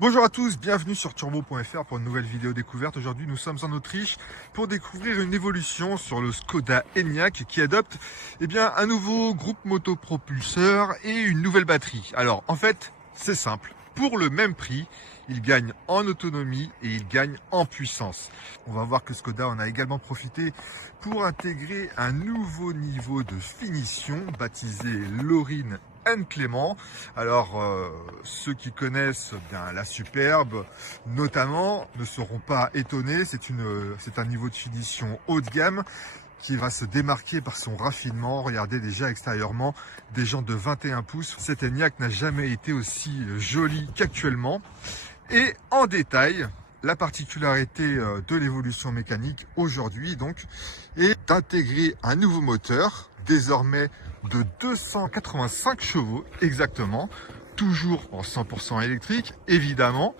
Bonjour à tous, bienvenue sur turbo.fr pour une nouvelle vidéo découverte. Aujourd'hui, nous sommes en Autriche pour découvrir une évolution sur le Skoda Enyaq qui adopte un nouveau groupe motopropulseur et une nouvelle batterie. Alors, en fait, c'est simple. Pour le même prix, il gagne en autonomie et il gagne en puissance. On va voir que Skoda en a également profité pour intégrer un nouveau niveau de finition baptisé Lorin Clément. Alors, ceux qui connaissent bien la Superbe, notamment, ne seront pas étonnés. C'est un niveau de finition haut de gamme qui va se démarquer par son raffinement. Regardez déjà extérieurement des jantes de 21 pouces. Cet Enyaq n'a jamais été aussi joli qu'actuellement. Et en détail, la particularité de l'évolution mécanique aujourd'hui donc est d'intégrer un nouveau moteur, désormais de 285 chevaux exactement, toujours en 100% électrique évidemment,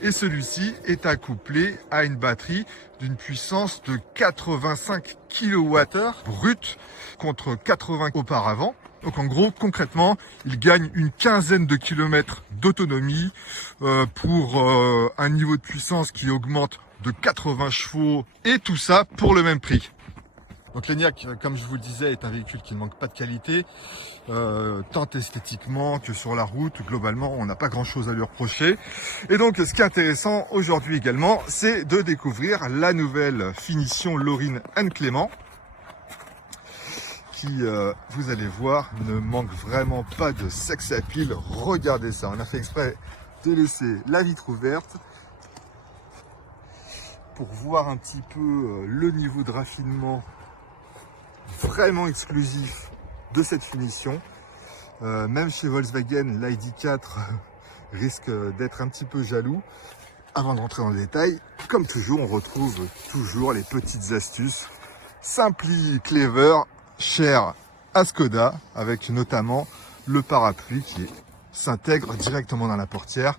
et celui-ci est accouplé à une batterie d'une puissance de 85 kWh brut contre 80 auparavant. Donc en gros, concrètement, il gagne une quinzaine de kilomètres d'autonomie pour un niveau de puissance qui augmente de 80 chevaux, et tout ça pour le même prix. Donc l'Enyaq, comme je vous le disais, est un véhicule qui ne manque pas de qualité, tant esthétiquement que sur la route. Globalement, on n'a pas grand-chose à lui reprocher. Et donc, ce qui est intéressant aujourd'hui également, c'est de découvrir la nouvelle finition Lorin Clément, qui, vous allez voir, ne manque vraiment pas de sex appeal. Regardez ça, on a fait exprès de laisser la vitre ouverte pour voir un petit peu le niveau de raffinement vraiment exclusif de cette finition. Même chez Volkswagen, l'ID4 risque d'être un petit peu jaloux. Avant de rentrer dans le détail, comme toujours, on retrouve toujours les petites astuces Simply Clever, chères à Skoda, avec notamment le parapluie qui s'intègre directement dans la portière,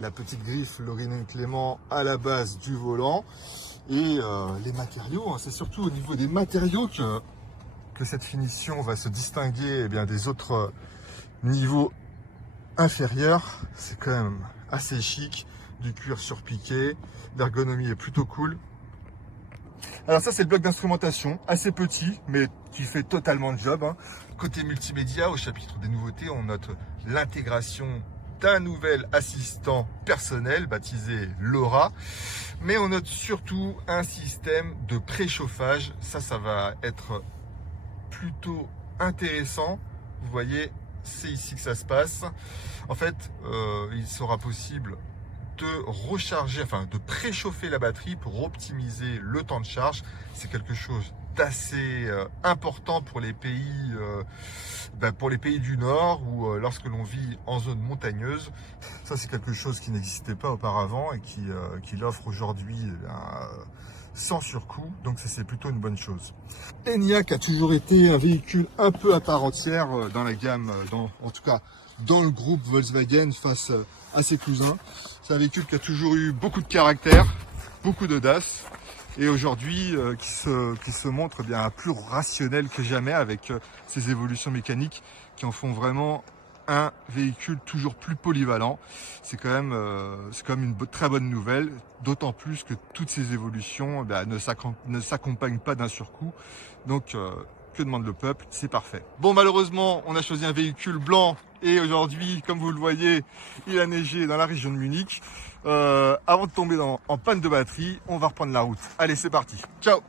la petite griffe Lorin Clément à la base du volant, et les matériaux. C'est surtout au niveau des matériaux que cette finition va se distinguer des autres niveaux inférieurs. C'est quand même assez chic, du cuir surpiqué, l'ergonomie est plutôt cool. Alors ça, c'est le bloc d'instrumentation, assez petit mais qui fait totalement le job. Côté multimédia, au chapitre des nouveautés, on note l'intégration d'un nouvel assistant personnel baptisé Laura, mais on note surtout un système de préchauffage. Ça va être plutôt intéressant. Vous voyez, c'est ici que ça se passe. En fait, il sera possible de recharger, de préchauffer la batterie pour optimiser le temps de charge. C'est quelque chose d'assez important pour les pays du Nord, ou lorsque l'on vit en zone montagneuse. Ça, c'est quelque chose qui n'existait pas auparavant et qui l'offre aujourd'hui sans surcoût, donc ça, c'est plutôt une bonne chose. Enyaq a toujours été un véhicule un peu à part entière dans la gamme, en tout cas dans le groupe Volkswagen face à ses cousins. C'est un véhicule qui a toujours eu beaucoup de caractère, beaucoup d'audace, et aujourd'hui qui se montre plus rationnel que jamais, avec ses évolutions mécaniques qui en font vraiment un véhicule toujours plus polyvalent. C'est quand même une très bonne nouvelle, d'autant plus que toutes ces évolutions ne s'accompagnent pas d'un surcoût. Donc que demande le peuple? C'est parfait. Bon, malheureusement, on a choisi un véhicule blanc, et aujourd'hui, comme vous le voyez, il a neigé dans la région de Munich. Avant de tomber en panne de batterie, on va reprendre la route. Allez, c'est parti. Ciao!